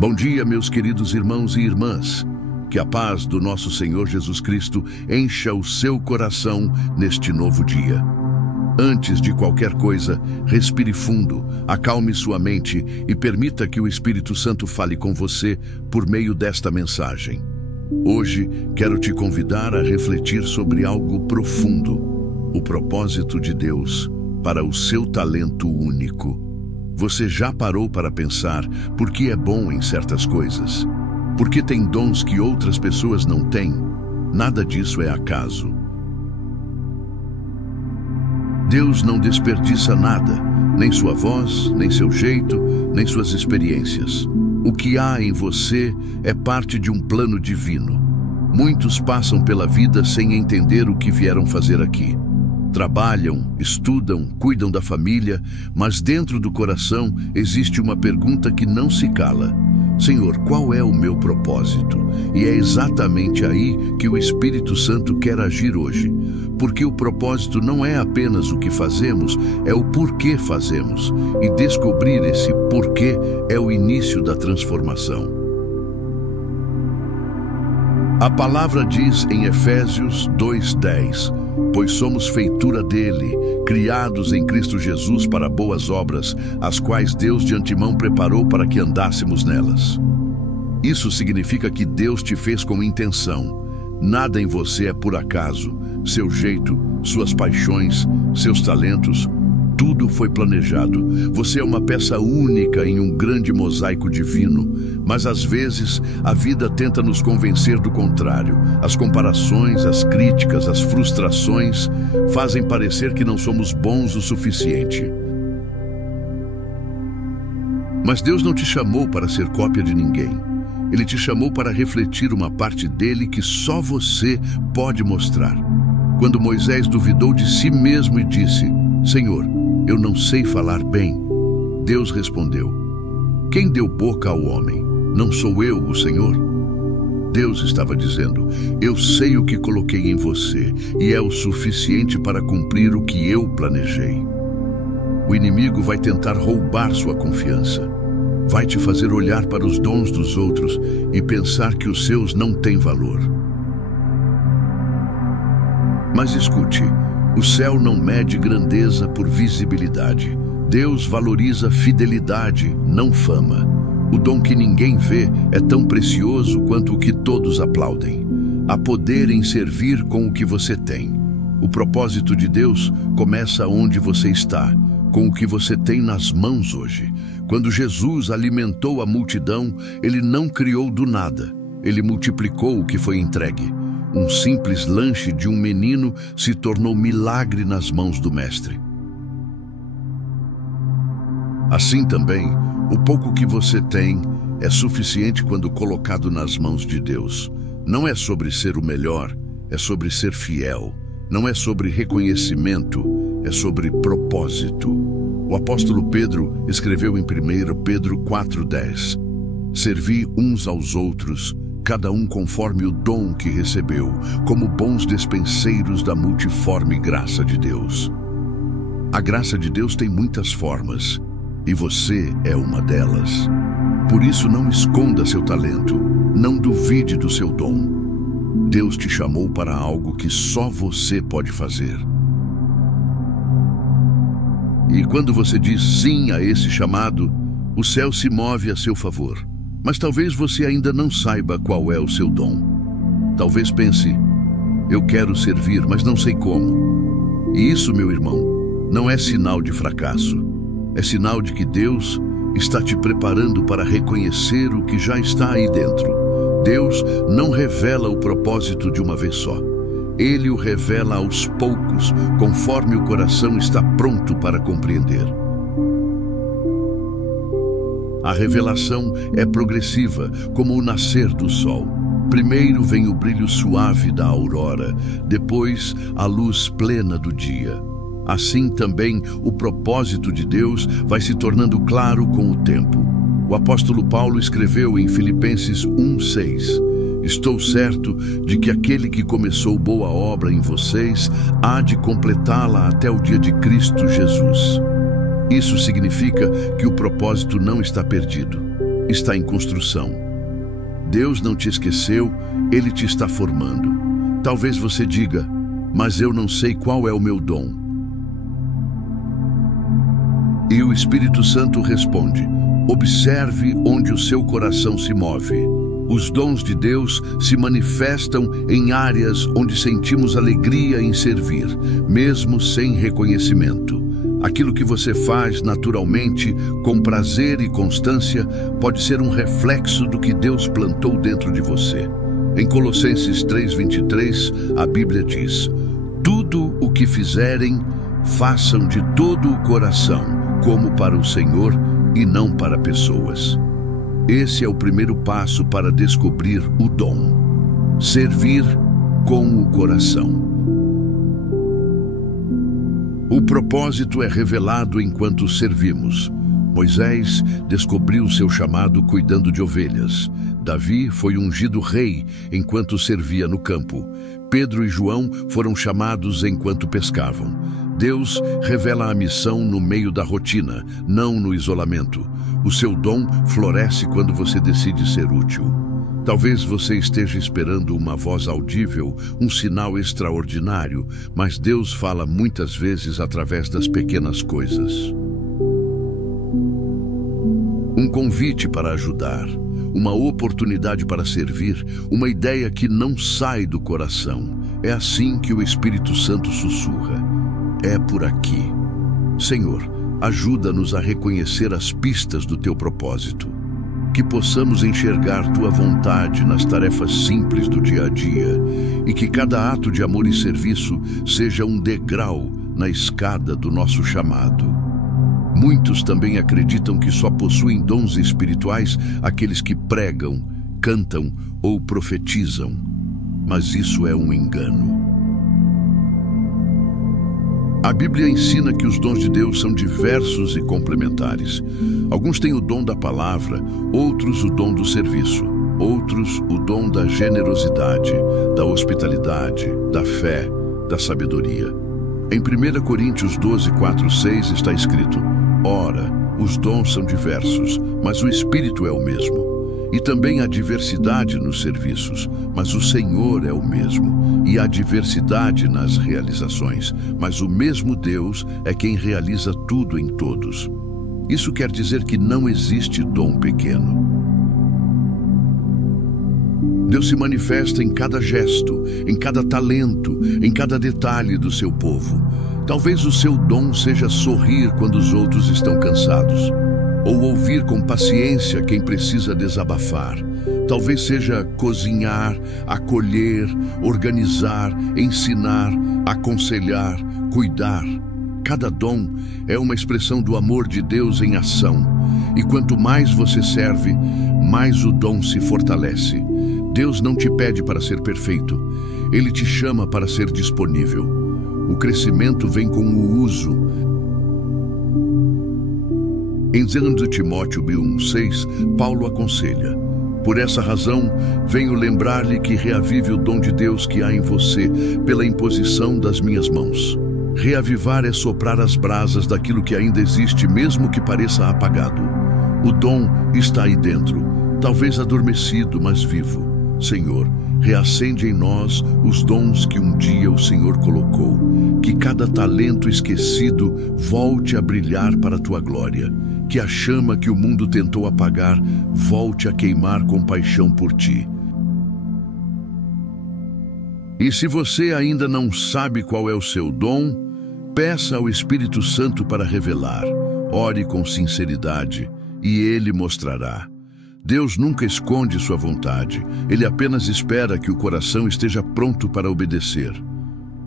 Bom dia, meus queridos irmãos e irmãs. Que a paz do nosso Senhor Jesus Cristo encha o seu coração neste novo dia. Antes de qualquer coisa, respire fundo, acalme sua mente e permita que o Espírito Santo fale com você por meio desta mensagem. Hoje, quero te convidar a refletir sobre algo profundo: o propósito de Deus para o seu talento único. Você já parou para pensar por que é bom em certas coisas? Por que tem dons que outras pessoas não têm? Nada disso é acaso. Deus não desperdiça nada, nem sua voz, nem seu jeito, nem suas experiências. O que há em você é parte de um plano divino. Muitos passam pela vida sem entender o que vieram fazer aqui. Trabalham, estudam, cuidam da família, mas dentro do coração existe uma pergunta que não se cala: Senhor, qual é o meu propósito? E é exatamente aí que o Espírito Santo quer agir hoje. Porque o propósito não é apenas o que fazemos, é o porquê fazemos. E descobrir esse porquê é o início da transformação. A palavra diz em Efésios 2:10: pois somos feitura dele, criados em Cristo Jesus para boas obras, as quais Deus de antemão preparou para que andássemos nelas. Isso significa que Deus te fez com intenção. Nada em você é por acaso. Seu jeito, suas paixões, seus talentos, tudo foi planejado. Você é uma peça única em um grande mosaico divino, mas às vezes a vida tenta nos convencer do contrário. As comparações, as críticas, as frustrações fazem parecer que não somos bons o suficiente. Mas Deus não te chamou para ser cópia de ninguém. Ele te chamou para refletir uma parte dele que só você pode mostrar. Quando Moisés duvidou de si mesmo e disse: Senhor, eu não sei falar bem, Deus respondeu: quem deu boca ao homem? Não sou eu, o Senhor? Deus estava dizendo: eu sei o que coloquei em você e é o suficiente para cumprir o que eu planejei. O inimigo vai tentar roubar sua confiança. Vai te fazer olhar para os dons dos outros e pensar que os seus não têm valor. Mas escute, o céu não mede grandeza por visibilidade. Deus valoriza fidelidade, não fama. O dom que ninguém vê é tão precioso quanto o que todos aplaudem. Há poder em servir com o que você tem. O propósito de Deus começa onde você está, com o que você tem nas mãos hoje. Quando Jesus alimentou a multidão, ele não criou do nada. Ele multiplicou o que foi entregue. Um simples lanche de um menino se tornou milagre nas mãos do Mestre. Assim também, o pouco que você tem é suficiente quando colocado nas mãos de Deus. Não é sobre ser o melhor, é sobre ser fiel. Não é sobre reconhecimento, é sobre propósito. O apóstolo Pedro escreveu em 1 Pedro 4:10: servi uns aos outros, cada um conforme o dom que recebeu, como bons despenseiros da multiforme graça de Deus. A graça de Deus tem muitas formas, e você é uma delas. Por isso não esconda seu talento, não duvide do seu dom. Deus te chamou para algo que só você pode fazer. E quando você diz sim a esse chamado, o céu se move a seu favor. Mas talvez você ainda não saiba qual é o seu dom. Talvez pense: eu quero servir, mas não sei como. E isso, meu irmão, não é sinal de fracasso. É sinal de que Deus está te preparando para reconhecer o que já está aí dentro. Deus não revela o propósito de uma vez só. Ele o revela aos poucos, conforme o coração está pronto para compreender. A revelação é progressiva, como o nascer do sol. Primeiro vem o brilho suave da aurora, depois a luz plena do dia. Assim também o propósito de Deus vai se tornando claro com o tempo. O apóstolo Paulo escreveu em Filipenses 1:6: estou certo de que aquele que começou boa obra em vocês há de completá-la até o dia de Cristo Jesus. Isso significa que o propósito não está perdido. está em construção. Deus não te esqueceu, Ele te está formando. Talvez você diga, mas eu não sei qual é o meu dom. E o Espírito Santo responde, observe onde o seu coração se move. Os dons de Deus se manifestam em áreas onde sentimos alegria em servir, mesmo sem reconhecimento. Aquilo que você faz naturalmente, com prazer e constância, pode ser um reflexo do que Deus plantou dentro de você. Em Colossenses 3:23, a Bíblia diz, tudo o que fizerem, façam de todo o coração, como para o Senhor e não para pessoas. Esse é o primeiro passo para descobrir o dom. Servir com o coração. O propósito é revelado enquanto servimos. Moisés descobriu seu chamado cuidando de ovelhas. Davi foi ungido rei enquanto servia no campo. Pedro e João foram chamados enquanto pescavam. Deus revela a missão no meio da rotina, não no isolamento. O seu dom floresce quando você decide ser útil. Talvez você esteja esperando uma voz audível, um sinal extraordinário, mas Deus fala muitas vezes através das pequenas coisas. Um convite para ajudar, uma oportunidade para servir, uma ideia que não sai do coração. É assim que o Espírito Santo sussurra. É por aqui. Senhor, ajuda-nos a reconhecer as pistas do teu propósito. Que possamos enxergar tua vontade nas tarefas simples do dia a dia e que cada ato de amor e serviço seja um degrau na escada do nosso chamado. Muitos também acreditam que só possuem dons espirituais aqueles que pregam, cantam ou profetizam, mas isso é um engano. A Bíblia ensina que os dons de Deus são diversos e complementares. Alguns têm o dom da palavra, outros o dom do serviço, outros o dom da generosidade, da hospitalidade, da fé, da sabedoria. Em 1 Coríntios 12:4-6 está escrito, ora, os dons são diversos, mas o Espírito é o mesmo. E também há diversidade nos serviços, mas o Senhor é o mesmo. E há diversidade nas realizações, mas o mesmo Deus é quem realiza tudo em todos. Isso quer dizer que não existe dom pequeno. Deus se manifesta em cada gesto, em cada talento, em cada detalhe do seu povo. Talvez o seu dom seja sorrir quando os outros estão cansados, ou ouvir com paciência quem precisa desabafar. Talvez seja cozinhar, acolher, organizar, ensinar, aconselhar, cuidar. Cada dom é uma expressão do amor de Deus em ação. E quanto mais você serve, mais o dom se fortalece. Deus não te pede para ser perfeito. Ele te chama para ser disponível. O crescimento vem com o uso. Em 2 Timóteo 1:6, Paulo aconselha, por essa razão, venho lembrar-lhe que reavive o dom de Deus que há em você pela imposição das minhas mãos. Reavivar é soprar as brasas daquilo que ainda existe, mesmo que pareça apagado. O dom está aí dentro, talvez adormecido, mas vivo. Senhor, reacende em nós os dons que um dia o Senhor colocou. Que cada talento esquecido volte a brilhar para a tua glória. Que a chama que o mundo tentou apagar volte a queimar com paixão por ti. E se você ainda não sabe qual é o seu dom, peça ao Espírito Santo para revelar. Ore com sinceridade e Ele mostrará. Deus nunca esconde sua vontade, Ele apenas espera que o coração esteja pronto para obedecer.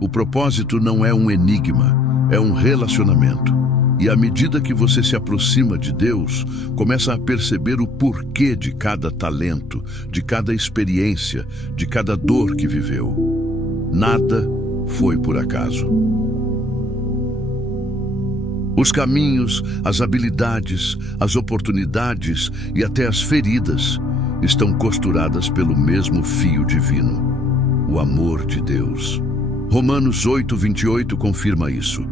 O propósito não é um enigma, é um relacionamento. E à medida que você se aproxima de Deus, começa a perceber o porquê de cada talento, de cada experiência, de cada dor que viveu. Nada foi por acaso. Os caminhos, as habilidades, as oportunidades e até as feridas estão costuradas pelo mesmo fio divino, o amor de Deus. Romanos 8:28 confirma isso.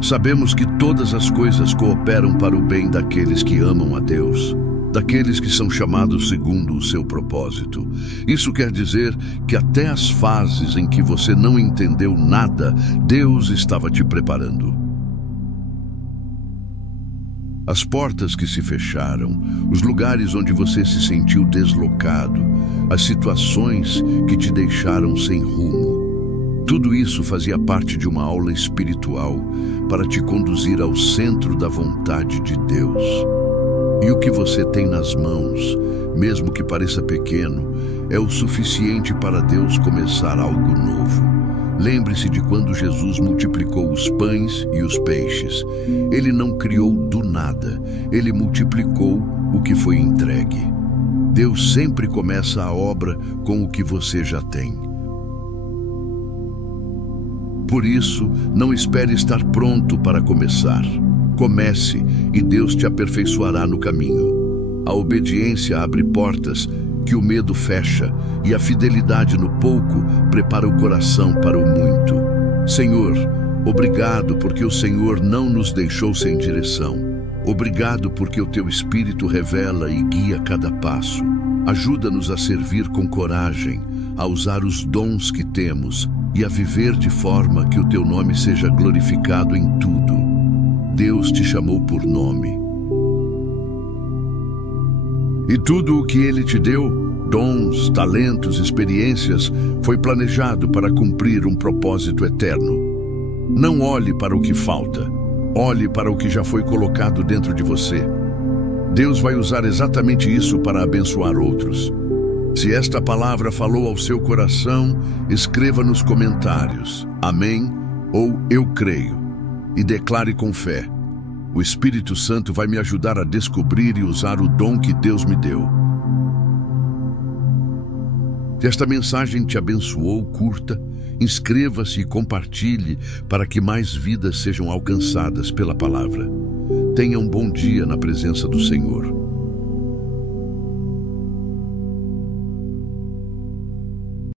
Sabemos que todas as coisas cooperam para o bem daqueles que amam a Deus, daqueles que são chamados segundo o seu propósito. Isso quer dizer que até as fases em que você não entendeu nada, Deus estava te preparando. As portas que se fecharam, os lugares onde você se sentiu deslocado, as situações que te deixaram sem rumo. Tudo isso fazia parte de uma aula espiritual para te conduzir ao centro da vontade de Deus. E o que você tem nas mãos, mesmo que pareça pequeno, é o suficiente para Deus começar algo novo. Lembre-se de quando Jesus multiplicou os pães e os peixes. Ele não criou do nada, ele multiplicou o que foi entregue. Deus sempre começa a obra com o que você já tem. Por isso, não espere estar pronto para começar. Comece e Deus te aperfeiçoará no caminho. A obediência abre portas que o medo fecha, e a fidelidade no pouco prepara o coração para o muito. Senhor, obrigado porque o Senhor não nos deixou sem direção. Obrigado porque o Teu Espírito revela e guia cada passo. Ajuda-nos a servir com coragem, a usar os dons que temos e a viver de forma que o Teu nome seja glorificado em tudo. Deus te chamou por nome. E tudo o que Ele te deu, dons, talentos, experiências, foi planejado para cumprir um propósito eterno. Não olhe para o que falta, olhe para o que já foi colocado dentro de você. Deus vai usar exatamente isso para abençoar outros. Se esta palavra falou ao seu coração, escreva nos comentários, amém ou eu creio, e declare com fé. O Espírito Santo vai me ajudar a descobrir e usar o dom que Deus me deu. Se esta mensagem te abençoou, curta, inscreva-se e compartilhe para que mais vidas sejam alcançadas pela palavra. Tenha um bom dia na presença do Senhor.